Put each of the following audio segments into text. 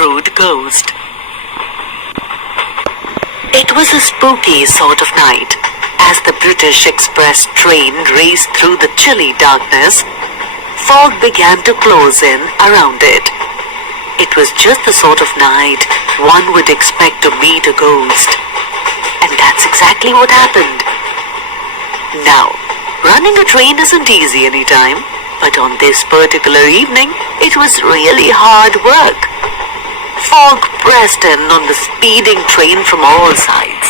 Railroad Ghost. It was a spooky sort of night. As the British Express train raced through the chilly darkness, fog began to close in around it. It was just the sort of night one would expect to meet a ghost. And that's exactly what happened. Now, running a train isn't easy anytime, but on this particular evening, it was really hard work. Fog pressed in on the speeding train from all sides,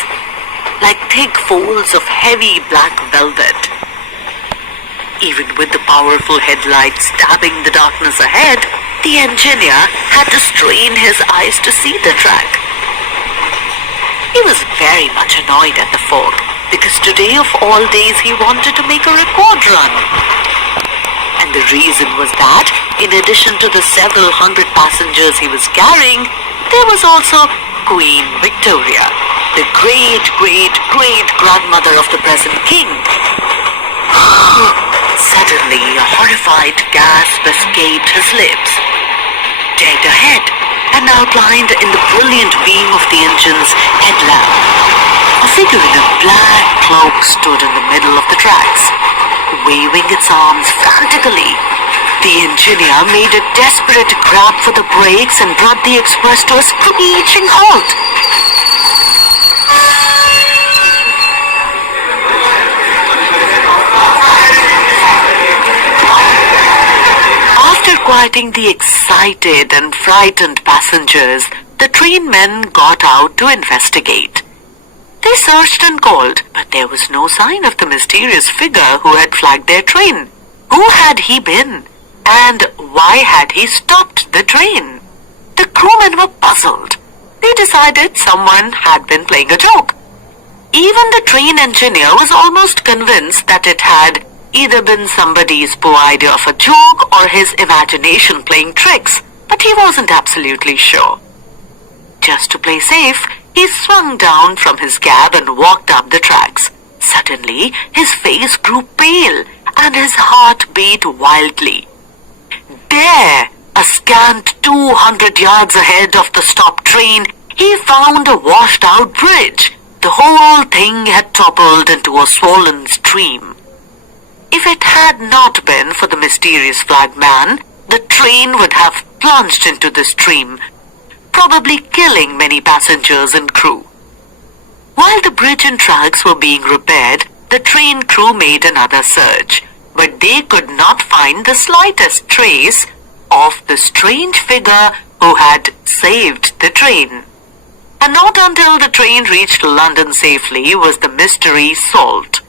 like thick folds of heavy black velvet. Even with the powerful headlights stabbing the darkness ahead, the engineer had to strain his eyes to see the track. He was very much annoyed at the fog, because today of all days he wanted to make a record run. And the reason was that, in addition to the several hundred passengers he was carrying, there was also Queen Victoria, the great-great-great-grandmother of the present king. Suddenly, a horrified gasp escaped his lips. Dead ahead, and outlined in the brilliant beam of the engine's headlamp, a figure in a black cloak stood in the middle of the tracks, waving its arms frantically. The engineer made a desperate grab for the brakes and brought the express to a screeching halt. After quieting the excited and frightened passengers, the train men got out to investigate. They searched and called, but there was no sign of the mysterious figure who had flagged their train. Who had he been? And why had he stopped the train? The crewmen were puzzled. They decided someone had been playing a joke. Even the train engineer was almost convinced that it had either been somebody's poor idea of a joke or his imagination playing tricks, but he wasn't absolutely sure. Just to play safe, he swung down from his cab and walked up the tracks. Suddenly, his face grew pale and his heart beat wildly. There, a scant 200 yards ahead of the stopped train, he found a washed-out bridge. The whole thing had toppled into a swollen stream. If it had not been for the mysterious flag man, the train would have plunged into the stream, probably killing many passengers and crew. While the bridge and tracks were being repaired, the train crew made another search, but they could not find the slightest trace of the strange figure who had saved the train. And not until the train reached London safely was the mystery solved.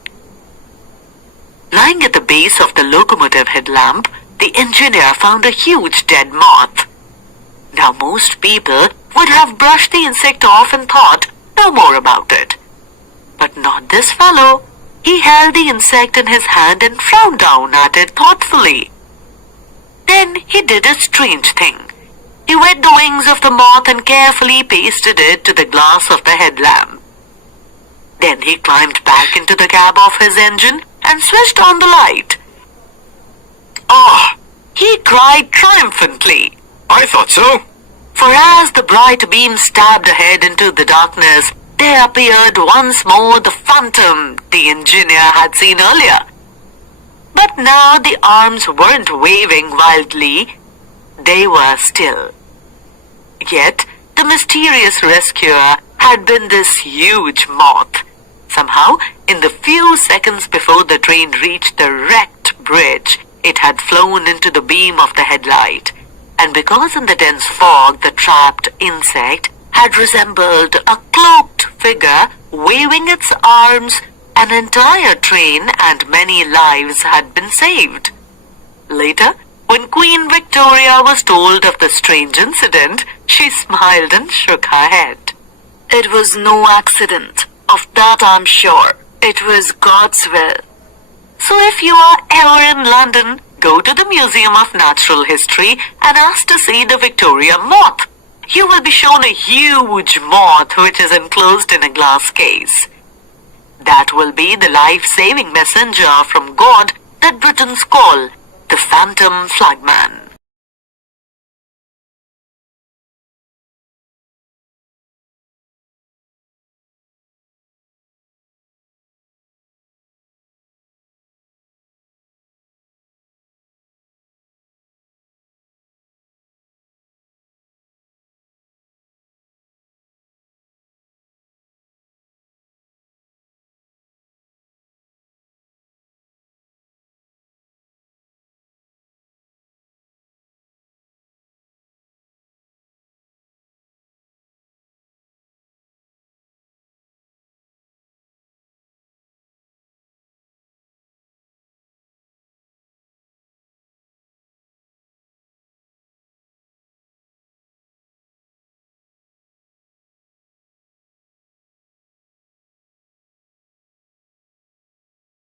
Lying at the base of the locomotive headlamp, the engineer found a huge dead moth. Now most people would have brushed the insect off and thought no more about it. But not this fellow. He held the insect in his hand and frowned down at it thoughtfully. Then he did a strange thing. He wet the wings of the moth and carefully pasted it to the glass of the headlamp. Then he climbed back into the cab of his engine and switched on the light. "Ah!" he cried triumphantly. "I thought so." For as the bright beam stabbed ahead into the darkness, there appeared once more the phantom the engineer had seen earlier. But now the arms weren't waving wildly, they were still. Yet the mysterious rescuer had been this huge moth. Somehow, in the few seconds before the train reached the wrecked bridge, it had flown into the beam of the headlight. And because in the dense fog the trapped insect had resembled a cloaked figure waving its arms, an entire train and many lives had been saved. Later, when Queen Victoria was told of the strange incident, she smiled and shook her head. "It was no accident. Of that I'm sure. It was God's will." So if you are ever in London, go to the Museum of Natural History and ask to see the Victoria moth. You will be shown a huge moth which is enclosed in a glass case. That will be the life-saving messenger from God that Britons call the Phantom Flagman.